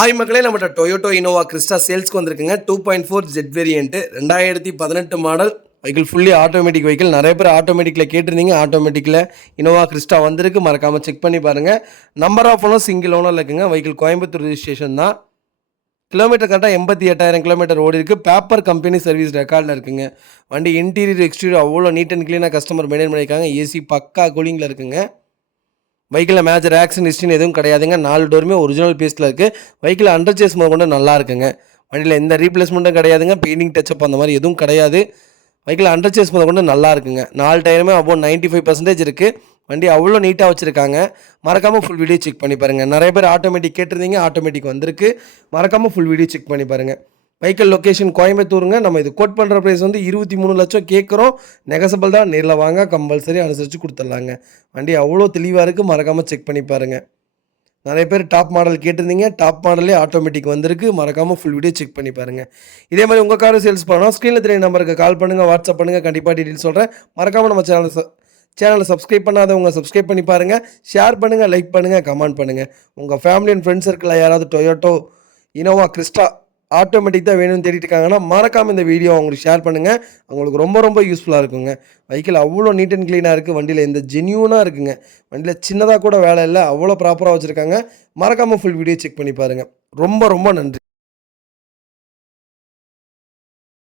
Hi மக்களே, நம்மகிட்ட Toyota Innova Crysta சேல்ஸ்க்கு வந்திருக்குங்க. 2.4 ஜெட் variant 2018 model vehicle, fully automatic vehicle. நிறைய பேர் ஆட்டோமேட்டிக்கில் கேட்டிருந்தீங்க. ஆட்டோமேட்டிக்கில் இனோவா கிறிஸ்டா வந்திருக்கு, மறக்காமல் செக் பண்ணி பாருங்கள். Number of owner single owner இருக்குங்க. வெஹிக்கிள் கோயம்புத்தூர் ரிஜிஸ்ட்ரேஷன் தான். கிலோமீட்டர் கரெக்டாக 88,000 கிலோமீட்டர் ஓடி இருக்குது. பேப்பர் கம்பெனி சர்வீஸ் ரெக்கார்டில் இருக்குங்க. வண்டி இன்டீரியர் எக்ஸ்டீரியர் அவ்வளோ நீட் அண்ட் க்ளீனாக கஸ்டமர் மெயின்டைன் பண்ணியிருக்காங்க. ஏசி பக்கா கூலிங்கில் இருக்குங்க. வெஹிக்கிளில் மேஜர் ஆக்சிடென்ட் ஹிஸ்ட்ரின்னு எதுவும் கிடையாதுங்க. 4 டோருமே ஒரிஜினல் பீஸில் இருக்குது. வெஹிக்கிள் அண்டர் சேஸ் முதல் கொண்டு நல்லா இருக்குங்க. வண்டியில் எந்த ரீப்ளேஸ்மெண்ட்டும் கிடையாதுங்க. பெயிண்டிங் டச்சப் அந்த மாதிரி எதுவும் கிடையாது. வெஹிக்கிள் அண்டர் சேஸ் முதல் கொண்டு நல்லா இருக்குங்க. 4 டயருமே அபோவ் 95% இருக்குது. வண்டி அவ்வளோ நீட்டாக வச்சுருக்காங்க. மறக்காமல் ஃபுல் வீடியோ செக் பண்ணி பாருங்கள். நிறைய பேர் ஆட்டோமேட்டிக் கேட்டிருந்தீங்க. ஆட்டோமேட்டிக் வந்திருக்கு. மறக்காமல் ஃபுல் வீடியோ செக் பண்ணி பாருங்கள். வெஹிக்கிள் லொக்கேஷன் கோயம்புத்தூருங்க. நம்ம இது கோட் பண்ணுற ப்ரைஸ் வந்து 23 லட்சம் கேட்குறோம். நெகசபிள் தான். நேரில் வாங்க, கம்பல்சரி அனுசரித்து கொடுத்துட்லாங்க. வண்டி அவ்வளோ தெளிவாக இருக்குது. மறக்காமல் செக் பண்ணி பாருங்கள். நிறைய பேர் டாப் மாடல் கேட்டிருந்தீங்க. டாப் மாடலே ஆட்டோமேட்டிக் வந்திருக்கு. மறக்காமல் ஃபுல் வீடியோ செக் பண்ணி பாருங்கள். இதே மாதிரி உங்கள் காரை சேல்ஸ் பண்ணணும், ஸ்க்ரீனில் தெரிய நம்பருக்கு கால் பண்ணுங்கள், வாட்ஸ்அப் பண்ணுங்கள். கண்டிப்பாக டீட்டெயில் சொல்கிறேன். மறக்காமல் நம்ம சேனலை சப்ஸ்கிரைப் பண்ணாதவங்க சப்ஸ்கிரைப் பண்ணி பாருங்கள். ஷேர் பண்ணுங்கள், லைக் பண்ணுங்கள், கமெண்ட் பண்ணுங்கள். உங்கள் ஃபேமிலி அண்ட் ஃப்ரெண்ட்ஸ் சர்க்கிளில் யாராவது டொயோட்டோ இனோவா கிறிஸ்டா ஆட்டோமேட்டிக் தான் வேணும்னு தேடிட்டு இருக்காங்கன்னா மறக்காமல் இந்த வீடியோ அவங்களுக்கு ஷேர் பண்ணுங்கள். அவங்களுக்கு ரொம்ப ரொம்ப யூஸ்ஃபுல்லாக இருக்குங்க. வெஹிக்கிள் அவ்வளோ நீட் அண்ட் க்ளீனாக இருக்குது. வண்டியில் எந்த ஜென்யூனாக இருக்குங்க. வண்டியில் சின்னதாக கூட வேலை இல்லை, அவ்வளோ ப்ராப்பராக வச்சுருக்காங்க. மறக்காமல் ஃபுல் வீடியோ செக் பண்ணி பாருங்கள். ரொம்ப ரொம்ப நன்றி.